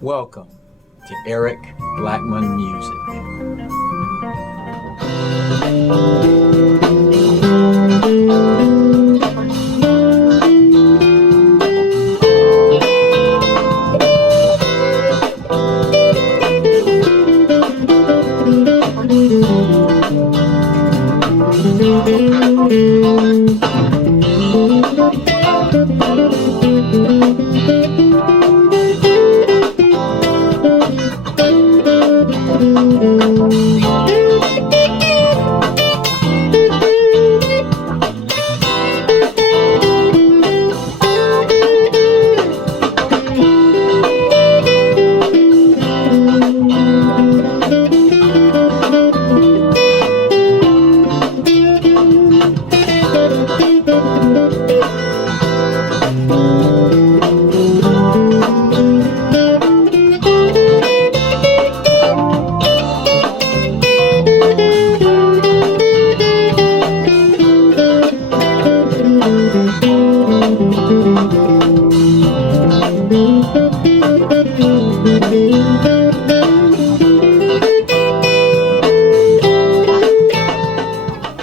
Welcome to Eric Blackmon Music.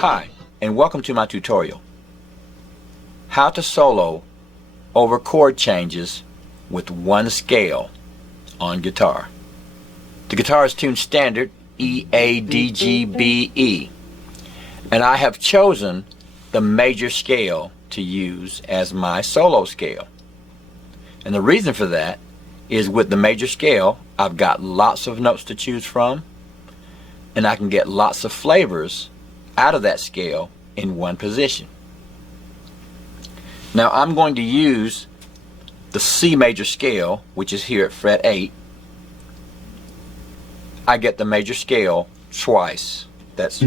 Hi, and welcome to my tutorial. How to solo over chord changes with one scale on guitar. The guitar is tuned standard E, A, D, G, B, E, and I have chosen the major scale to use as my solo scale. And the reason for that is with the major scale I've got lots of notes to choose from, and I can get lots of flavors out of that scale in one position. Now I'm going to use the C major scale, which is here at fret 8. I get the major scale twice. That's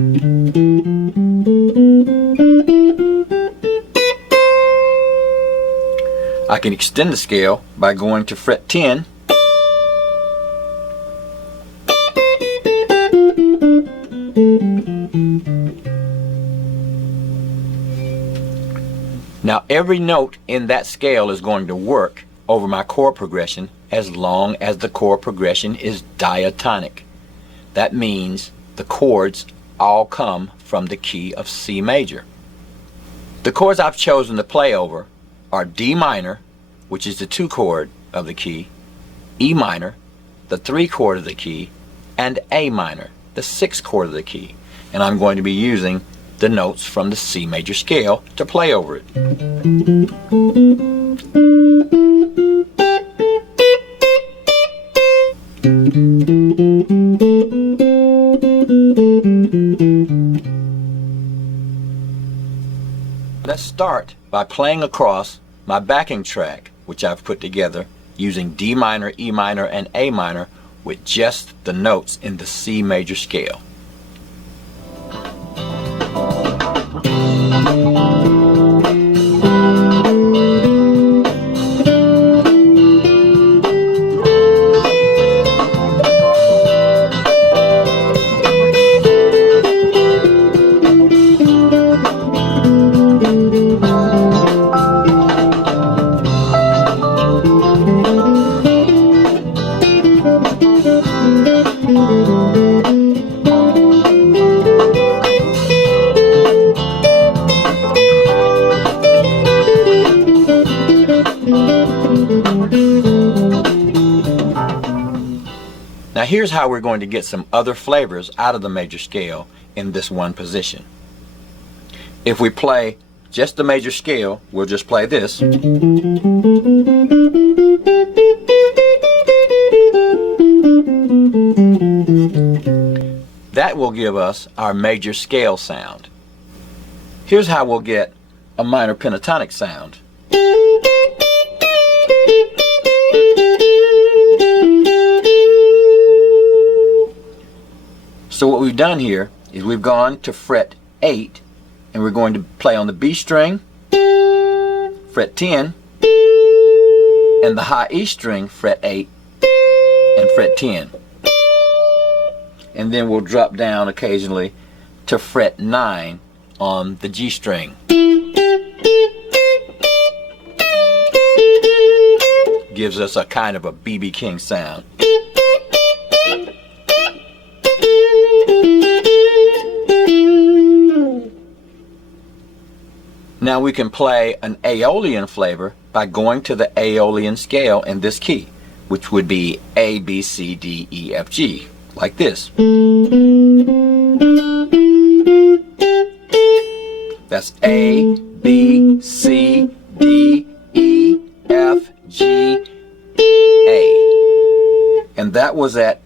I can extend the scale by going to fret 10 Now every note in that scale is going to work over my chord progression as long as the chord progression is diatonic. That means the chords all come from the key of C major. The chords I've chosen to play over are D minor, which is the 2 chord of the key, E minor, the 3 chord of the key, and A minor, the 6 chord of the key. And I'm going to be using the notes from the C major scale to play over it. Let's start by playing across my backing track, which I've put together using D minor, E minor, and A minor with just the notes in the C major scale. Now here's how we're going to get some other flavors out of the major scale in this one position. If we play just the major scale, we'll just play this. That will give us our major scale sound. Here's how we'll get a minor pentatonic sound. So what we've done here is we've gone to fret 8 and we're going to play on the B string, fret 10, and the high E string, fret 8 and fret 10. And then we'll drop down occasionally to fret 9 on the G string. gives us a kind of a B.B. King sound. Now we can play an Aeolian flavor by going to the Aeolian scale in this key, which would be A, B, C, D, E, F, G, like this. That's A, B, C, D, E, F, G, A. And that was at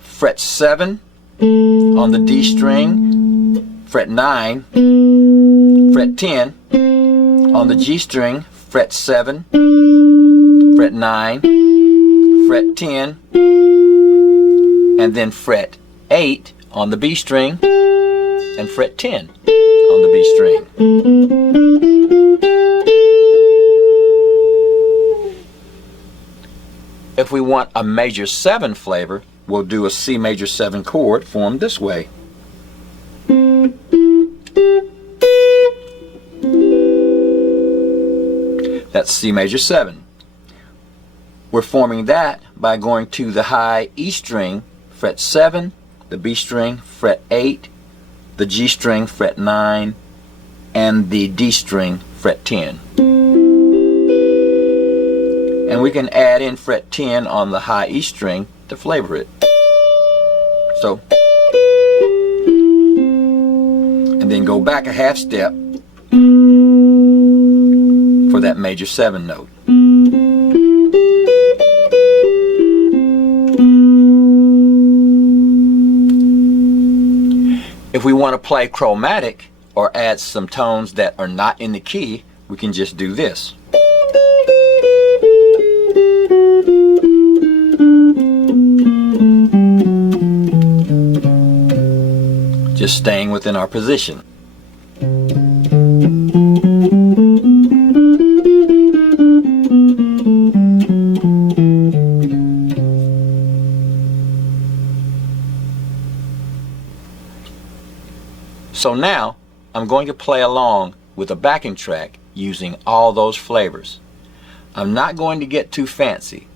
fret 7 on the D string, fret 9, fret 10 on the G string, fret 7, fret 9, fret 10, and then fret 8 on the B string and fret 10 on the B string. If we want a major 7 flavor, we'll do a C major 7 chord formed this way. That's C major 7. We're forming that by going to the high E string, fret 7, the B string, fret 8, the G string, fret 9, and the D string, fret 10. And we can add in fret 10 on the high E string to flavor it. So, and then go back a half step for that major 7 note. If we want to play chromatic or add some tones that are not in the key, we can just do this. Just staying within our position. So now I'm going to play along with a backing track using all those flavors. I'm not going to get too fancy.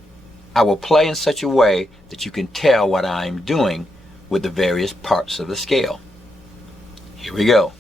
I will play in such a way that you can tell what I'm doing with the various parts of the scale. Here we go.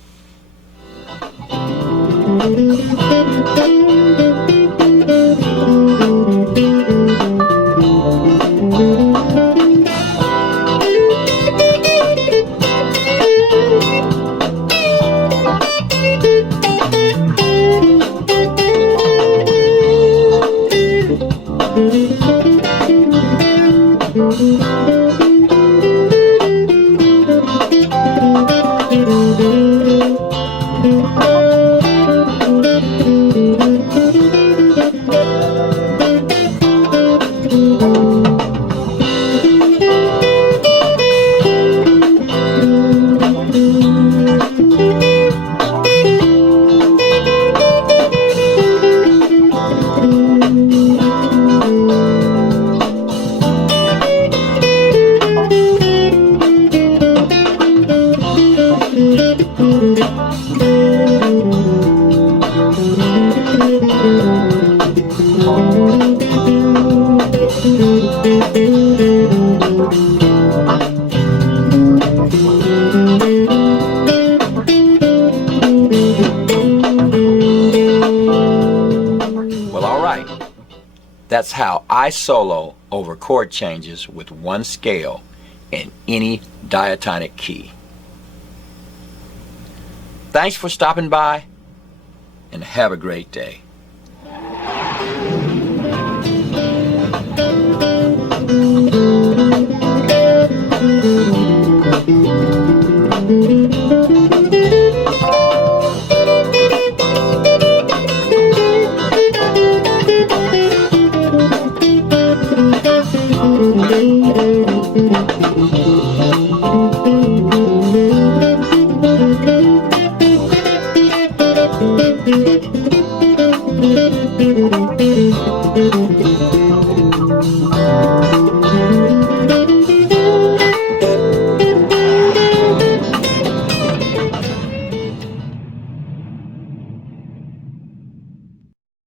That's how I solo over chord changes with one scale in any diatonic key. Thanks for stopping by, and have a great day.